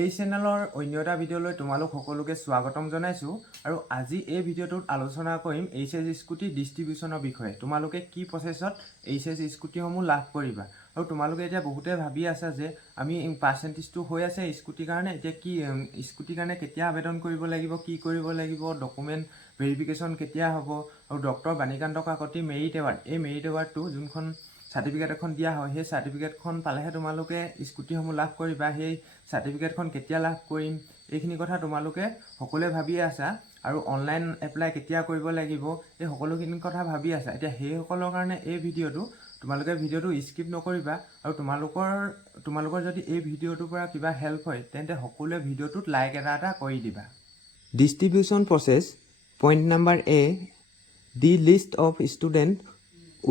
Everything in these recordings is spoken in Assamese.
এই চেনেলৰ অন্য এটা ভিডিঅ'লৈ তোমালোক সকলোকে স্বাগতম জনাইছো আৰু আজি এই ভিডিঅ'টোত আলোচনা কৰিম এইচএছ স্কুটি ডিস্ট্ৰিবিউচনৰ বিষয়ে। তোমালোকে কি প্ৰসেছত এইচএছ স্কুটিসমূহ লাভ কৰিবা আৰু তোমালোকে এতিয়া বহুতে ভাবি আছা যে আমি পাৰ্চেন্টেজটো হৈ আছে স্কুটিৰ কাৰণে, এতিয়া কি স্কুটিৰ কাৰণে কেতিয়া আবেদন কৰিব লাগিব, কি কৰিব লাগিব, ডকুমেণ্ট ভেৰিফিকেশ্যন কেতিয়া হ'ব আৰু doctor Banikanta Kakati merit award, এই মেৰিট এৱাৰ্ডটো যোনখন সাৰ্টিফিকেট এখন দিয়া হয় সেই সাৰ্টিফিকেটখন পালেহে তোমালোকে স্কুটিসমূহ লাভ কৰিবা। সেই সাৰ্টিফিকেটখন কেতিয়া লাভ কৰিম এইখিনি কথা তোমালোকে সকলোৱে ভাবি আছা আৰু অনলাইন এপ্লাই কেতিয়া কৰিব লাগিব এই সকলোখিনি কথা ভাবি আছা। এতিয়া সেইসকলৰ কাৰণে এই তোমালোকে ভিডিঅ'টো স্কিপ নকৰিবা আৰু তোমালোকৰ যদি এই ভিডিঅ'টোৰ পৰা কিবা হেল্প হয় তেন্তে সকলোৱে ভিডিঅ'টোত লাইক এটা কৰি দিবা। Distribution process point number A, the list of student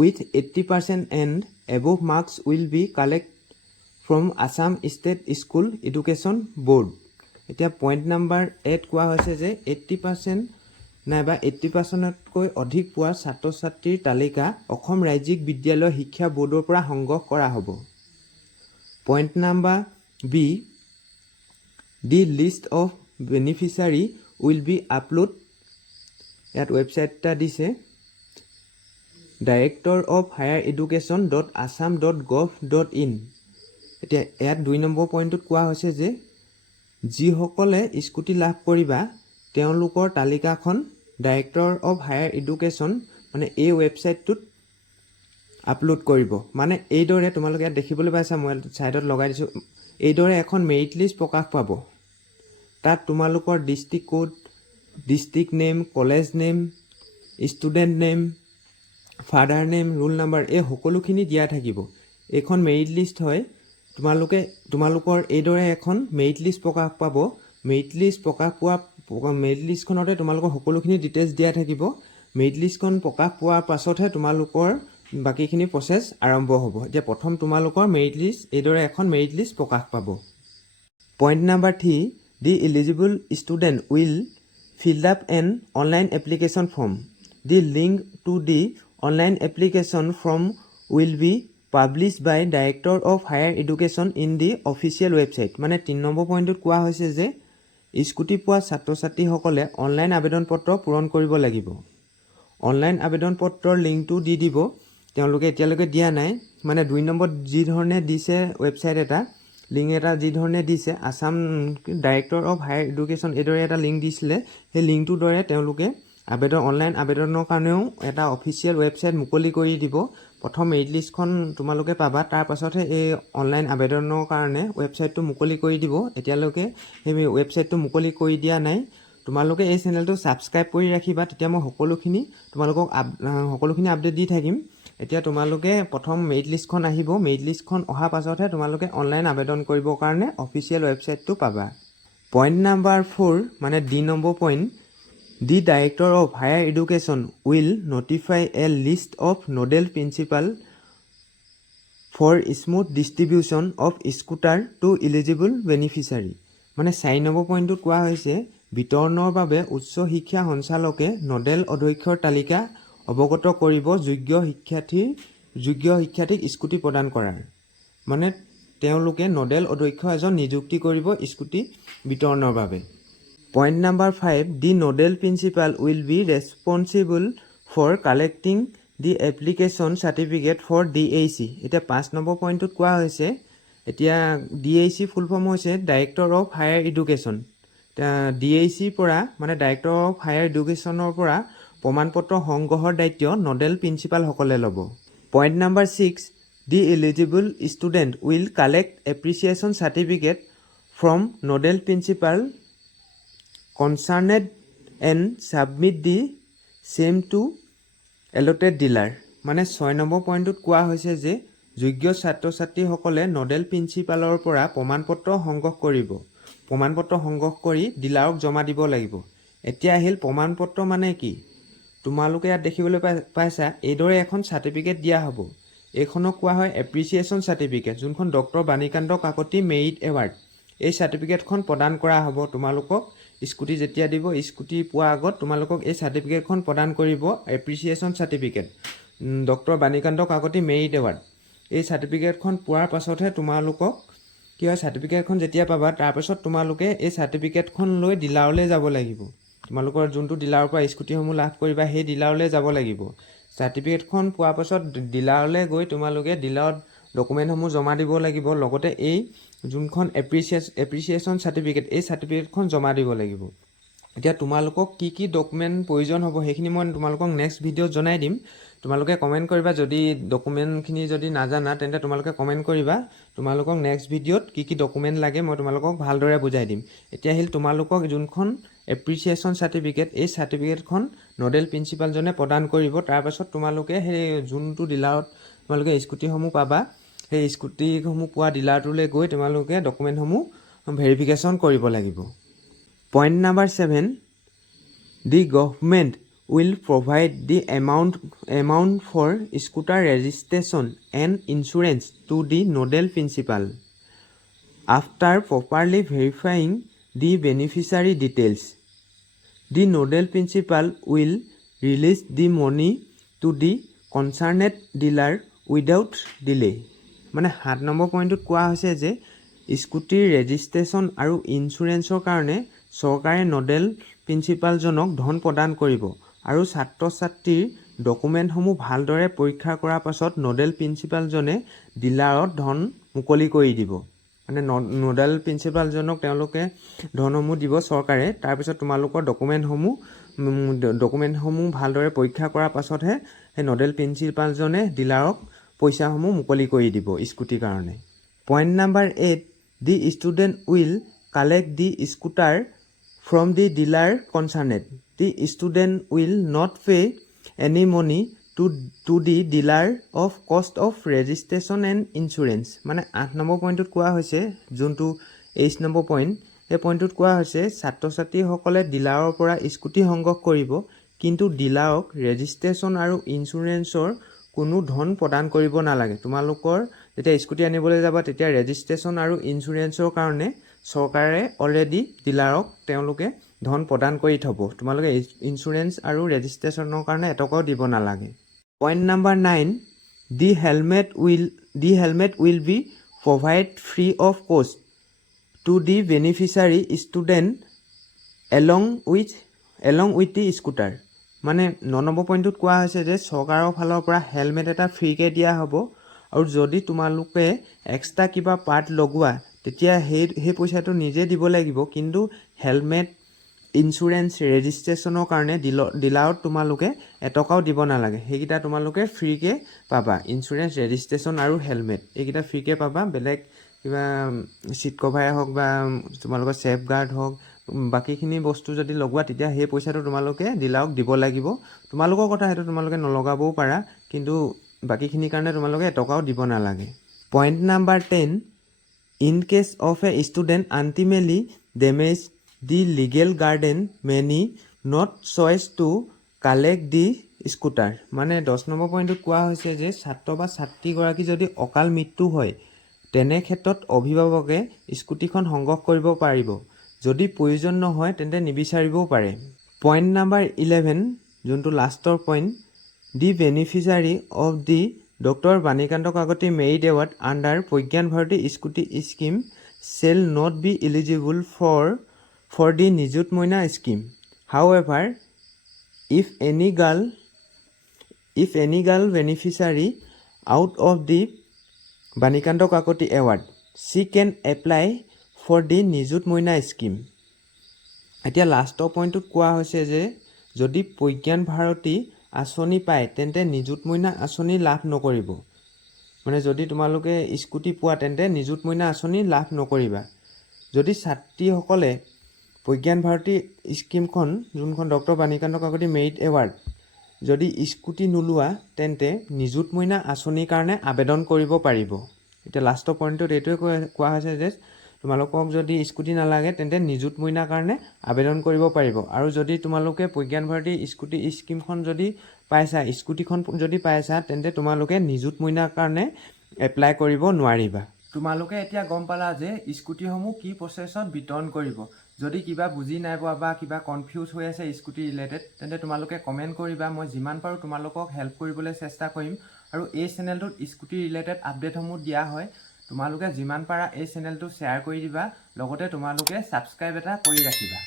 with 80% and above marks will be collected from Assam State School Education Board. এতিয়া পইণ্ট নাম্বাৰ এত কোৱা হৈছে যে 80% নাইবা 80%তকৈ অধিক পোৱা ছাত্ৰ ছাত্ৰীৰ তালিকা অসম ৰাজ্যিক বিদ্যালয় শিক্ষা বোৰ্ডৰ পৰা সংগ্ৰহ কৰা হ'ব। Point number B, the list of beneficiary will be upload, ইয়াত ৱেবছাইট এটা দিছে director-of-higher-education.assam.gov.in। এতিয়া ইয়াত 2 নম্বৰ পইণ্টত কোৱা হৈছে যে যিসকলে স্কুটি লাভ কৰিবা তেওঁলোকৰ তালিকাখন ডাইৰেক্টৰ অফ হায়াৰ এডুকেশ্যন মানে এই ৱেবছাইটটোত আপলোড কৰিব। মানে এইদৰে তোমালোকে ইয়াত দেখিবলৈ পাইছা, মই ছাইডত লগাই দিছোঁ, এইদৰে এখন মেৰিট লিষ্ট প্ৰকাশ পাব। তাত তোমালোকৰ district code, district name, college name, student name, father name, roll number এই সকলোখিনি দিয়া থাকিব। এইখন মেৰিট লিষ্ট হয়। তোমালোকৰ এইদৰে এখন মেৰিট লিষ্ট প্ৰকাশ পাব। মেৰিট লিষ্টখনতে তোমালোকৰ সকলোখিনি ডিটেইলছ দিয়া থাকিব। মেৰিট লিষ্টখন প্ৰকাশ পোৱাৰ পাছতহে তোমালোকৰ বাকীখিনি প্ৰচেছ আৰম্ভ হ'ব। এতিয়া প্ৰথম তোমালোকৰ মেৰিট লিষ্ট, এইদৰে এখন মেৰিট লিষ্ট প্ৰকাশ পাব। Point number 3, the eligible student will fill up N online application form. The link to the online application form will be published by Director of Higher Education in the official website। মানে 3 নম্বৰ পইণ্টত কোৱা হৈছে যে স্কুটি পোৱা ছাত্ৰ ছাত্ৰীসকলে অনলাইন আবেদন পত্ৰ পূৰণ কৰিব লাগিব। অনলাইন আবেদন পত্ৰৰ লিংকটো দি দিব, তেওঁলোকে এতিয়ালৈকে দিয়া নাই। মানে 2 নম্বৰত যি ধৰণে দিছে ৱেবছাইট এটা লিংক এটা যি ধৰণে দিছে, Assam director of higher education এইদৰে এটা লিংক দিছিলে, সেই লিংকটোৰ দৰে তেওঁলোকে অনলাইন আবেদনৰ কাৰণেও এটা অফিচিয়েল ৱেবছাইট মুকলি কৰি দিব। প্ৰথম মেৰিট লিষ্টখন তোমালোকে পাবা, তাৰ পাছতহে এই অনলাইন আবেদনৰ কাৰণে ৱেবছাইটটো মুকলি কৰি দিব। এতিয়ালৈকে সেই ৱেবছাইটটো মুকলি কৰি দিয়া নাই। তোমালোকে এই চেনেলটো ছাবস্ক্ৰাইব কৰি ৰাখিবা, তেতিয়া মই সকলোখিনি আপডেট দি থাকিম। এতিয়া তোমালোকে প্ৰথম মেৰিট লিষ্টখন আহিব, মেৰিট লিষ্টখন অহাৰ পাছতহে তোমালোকে অনলাইন আবেদন কৰিবৰ কাৰণে অফিচিয়েল ৱেবছাইটটো পাবা। পইণ্ট নাম্বাৰ 4 মানে D number point, the Director of Higher Education will notify a list of nodal principal for smooth distribution of scooter to eligible beneficiary। মানে 4 নম্বৰ পইণ্টত কোৱা হৈছে বিতৰণৰ বাবে উচ্চ শিক্ষা সঞ্চালকে নডেল অধ্যক্ষৰ তালিকা অৱগত কৰিব যোগ্য শিক্ষাৰ্থীক স্কুটি প্ৰদান কৰাৰ। মানে তেওঁলোকে নডেল অধ্যক্ষ এজন নিযুক্তি কৰিব স্কুটি বিতৰণৰ বাবে। Point number 5, the nodal principal will be responsible for collecting the application certificate for DAC। এতিয়া 5 নম্বৰ পইণ্টত কোৱা হৈছে, এতিয়া DAC ফুল ফৰ্ম হৈছে director of higher education. DAC পৰা মানে ডাইৰেক্টৰ অফ হায়াৰ এডুকেশ্যনৰ পৰা প্ৰমাণপত্ৰ সংগ্ৰহৰ দায়িত্ব নডেল প্ৰিন্সিপালসকলে ল'ব। Point number 6, the eligible student will collect appreciation certificate from nodal principal concerned and submit the same to allotted dealer। মানে 6 নম্বৰ পইণ্টত কোৱা হৈছে যে যোগ্য ছাত্ৰ ছাত্ৰীসকলে নডেল প্ৰিন্সিপালৰ পৰা প্ৰমাণপত্ৰ সংগ্ৰহ কৰি ডিলাৰক জমা দিব লাগিব। এতিয়া আহিল প্ৰমাণপত্ৰ মানে কি। তোমালোকে ইয়াত দেখিবলৈ পাইছা এইদৰে এখন চাৰ্টিফিকেট দিয়া হ'ব। এইখনক কোৱা হয় এপ্ৰিচিয়েশ্যন চাৰ্টিফিকেট, যোনখন doctor Banikanta Kakati merit award. এই চাৰ্টিফিকেটখন প্ৰদান কৰা হ'ব তোমালোকক। স্কুটি যেতিয়া দিব, স্কুটি পোৱাৰ আগত তোমালোকক এই চাৰ্টিফিকেটখন প্ৰদান কৰিব, appreciation certificate doctor Banikanta Kakati merit award. এই চাৰ্টিফিকেটখন পোৱাৰ পাছতহে তোমালোকক কি হয় চাৰ্টিফিকেটখন যেতিয়া পাবা তাৰপিছত তোমালোকে এই চাৰ্টিফিকেটখন লৈ ডিলাৰলৈ যাব লাগিব। তোমালোকৰ যোনটো ডিলাৰৰ পৰা স্কুটিসমূহ লাভ কৰিবা সেই ডিলাৰলৈ যাব লাগিব। চাৰ্টিফিকেটখন পোৱাৰ পাছত ডিলাৰলৈ গৈ তোমালোকে ডিলাৰত ডকুমেণ্টসমূহ জমা দিব লাগিব। লগতে এই যোনখন এপ্ৰিচিয়েশ্যন চাৰ্টিফিকেট এই চাৰ্টিফিকেটখন জমা দিব লাগিব। এতিয়া তোমালোকক কি কি ডকুমেণ্ট প্ৰয়োজন হ'ব সেইখিনি মই তোমালোকক নেক্সট ভিডিঅ'ত জনাই দিম। তোমালোকে কমেণ্ট কৰিবা, যদি ডকুমেণ্টখিনি যদি নাজানা তেন্তে তোমালোকে কমেণ্ট কৰিবা। তোমালোকক নেক্সট ভিডিঅ'ত কি কি ডকুমেণ্ট লাগে মই তোমালোকক ভালদৰে বুজাই দিম। এতিয়া আহিল তোমালোকক যোনখন এপ্ৰিচিয়েশ্যন চাৰ্টিফিকেট এই চাৰ্টিফিকেটখন নডেল প্ৰিন্সিপালজনে প্ৰদান কৰিব। তাৰপাছত তোমালোকে সেই যোনটো ডিলাৰত তোমালোকে স্কুটিসমূহ পাবা সেই স্কুটিসমূহ পোৱা ডিলাৰটোলৈ গৈ তোমালোকে ডকুমেণ্টসমূহ ভেৰিফিকেশ্যন কৰিব লাগিব। Point number 7, the government will provide the amount for scooter registration and insurance to the nodal principal after properly verifying the beneficiary details. The nodal principal will release the money to the concerned dealer without delay. মানে 7 নম্বৰ পইণ্টত কোৱা হৈছে যে স্কুটিৰ ৰেজিষ্ট্ৰেশ্যন আৰু ইঞ্চুৰেঞ্চৰ কাৰণে চৰকাৰে নডেল প্ৰিন্সিপালজনক ধন প্ৰদান কৰিব আৰু ছাত্ৰ ছাত্ৰীৰ ডকুমেণ্টসমূহ ভালদৰে পৰীক্ষা কৰাৰ পাছত নডেল প্ৰিন্সিপালজনে ডিলাৰত ধন মুকলি কৰি দিব। মানে নডেল প্ৰিন্সিপালজনক তেওঁলোকে ধনসমূহ দিব চৰকাৰে। তাৰপিছত তোমালোকৰ ডকুমেণ্টসমূহ ভালদৰে পৰীক্ষা কৰাৰ পাছতহে সেই নডেল প্ৰিন্সিপালজনে ডিলাৰক পইচাসমূহ মুকলি কৰি দিব স্কুটিৰ কাৰণে। Point number 8, the student will collect the scooter from the dealer concerned. The student will not pay any money to the dealer of cost of registration and insurance. মানে 8 নম্বৰ পইণ্টত কোৱা হৈছে, যোনটো 8 নম্বৰ পইণ্ট, এই পইণ্টটোত কোৱা হৈছে ছাত্ৰ ছাত্ৰীসকলে ডিলাৰৰ পৰা স্কুটি সংগ্ৰহ কৰিব, কিন্তু ডিলাৰক ৰেজিষ্ট্ৰেশ্যন আৰু ইঞ্চুৰেঞ্চৰ কোনো ধন প্ৰদান কৰিব নালাগে। তোমালোকৰ যেতিয়া স্কুটি আনিবলৈ যাবা তেতিয়া ৰেজিষ্ট্ৰেশ্যন আৰু ইঞ্চুৰেঞ্চৰ কাৰণে চৰকাৰে অলৰেডি ডিলাৰক তেওঁলোকে ধন প্ৰদান কৰি থ'ব। তোমালোকে ইঞ্চুৰেঞ্চ আৰু ৰেজিষ্ট্ৰেশ্যনৰ কাৰণে এটকাও দিব নালাগে। Point number 9, the helmet will be provide free of cost to the beneficiary student along with the scooter. মানে 9 নম্বৰ পইণ্টটোত কোৱা হৈছে যে চৰকাৰৰ ফালৰ পৰা হেলমেট এটা ফ্ৰীকৈ দিয়া হ'ব আৰু যদি তোমালোকে এক্সট্ৰা কিবা পাৰ্ট লগোৱা তেতিয়া সেই পইচাটো নিজে দিব লাগিব, কিন্তু হেলমেট ইঞ্চুৰেঞ্চ ৰেজিষ্ট্ৰেশ্যনৰ কাৰণে ডিলাৰত তোমালোকে এটকাও দিব নালাগে। সেইকেইটা তোমালোকে ফ্ৰীকৈ পাবা। ইঞ্চুৰেঞ্চ ৰেজিষ্ট্ৰেশ্যন আৰু হেলমেট এইকেইটা ফ্ৰীকৈ পাবা। বেলেগ কিবা ছিট কভাৰে হওক বা তোমালোকৰ ছেফ গাৰ্ড হওক বাকীখিনি বস্তু যদি লগোৱা তেতিয়া সেই পইচাটো তোমালোকে ডিলাৰক দিব লাগিব। তোমালোকৰ কথা, সেইটো তোমালোকে নলগাবও পাৰা, কিন্তু বাকীখিনিৰ কাৰণে তোমালোকে এটকাও দিব নালাগে। Point number 10, in case of a student ultimately damage the legal guardian may not choose to collect the scooter. মানে 10 নম্বৰ পইণ্টত কোৱা হৈছে যে ছাত্ৰ বা ছাত্ৰীগৰাকী যদি অকাল মৃত্যু হয় তেনে ক্ষেত্ৰত অভিভাৱকে স্কুটিখন সংগ্ৰহ কৰিব পাৰিব। যদি প্ৰয়োজন নহয় তেন্তে নিবিচাৰিবও পাৰে। পইণ্ট নাম্বাৰ 11, যোনটো লাষ্টৰ point, the beneficiary of the Dr. Banikanta Kakoti Merit Award under Pragyan Bharati Scooty Scheme shall not be eligible for the Nijut Moina scheme. However, if any girl beneficiary out of the Banikanta Kakoti Award, she can apply for the Nijut Moina scheme. এতিয়া লাষ্টৰ পইণ্টটোত কোৱা হৈছে যে যদি প্ৰজ্ঞান ভাৰতী আঁচনি পায় তেন্তে নিযুত মইনা আঁচনি লাভ নকৰিব। মানে যদি তোমালোকে স্কুটি পোৱা তেন্তে নিযুত মইনা আঁচনি লাভ নকৰিবা। যদি ছাত্ৰীসকলে প্ৰজ্ঞান ভাৰতী স্কিমখন, যোনখন doctor Banikanta Kakati merit award, যদি স্কুটি নোলোৱা তেন্তে নিযুত মইনা আঁচনিৰ কাৰণে আবেদন কৰিব পাৰিব। এতিয়া লাষ্টৰ পইণ্টটোত এইটোৱে কোৱা হৈছে যে তোমালোকক যদি স্কুটি নালাগে তেন্তে নিযুত মইনাৰ কাৰণে আবেদন কৰিব পাৰিব। আৰু যদি তোমালোকে প্ৰজ্ঞান ভাৰতী স্কুটি স্কিমখন যদি পাইছা, স্কুটিখন যদি পাইছা, তেন্তে তোমালোকে নিযুত মইনাৰ কাৰণে এপ্লাই কৰিব নোৱাৰিবা। তোমালোকে এতিয়া গম পালা যে স্কুটিসমূহ কি প্ৰচেছত বিতৰণ কৰিব। যদি কিবা বুজি নাই পোৱা বা কিবা কনফিউজ হৈ আছে স্কুটি ৰিলেটেড, তেন্তে তোমালোকে কমেণ্ট কৰিবা। মই যিমান পাৰোঁ তোমালোকক হেল্প কৰিবলৈ চেষ্টা কৰিম। আৰু এই চেনেলটোত স্কুটি ৰিলেটেড আপডেটসমূহ দিয়া হয়। তোমালোকে যিমান পাৰা এই চেনেলটো শ্বেয়াৰ কৰি দিবা, লগতে তোমালোকে ছাবস্ক্ৰাইব এটা কৰি ৰাখিবা।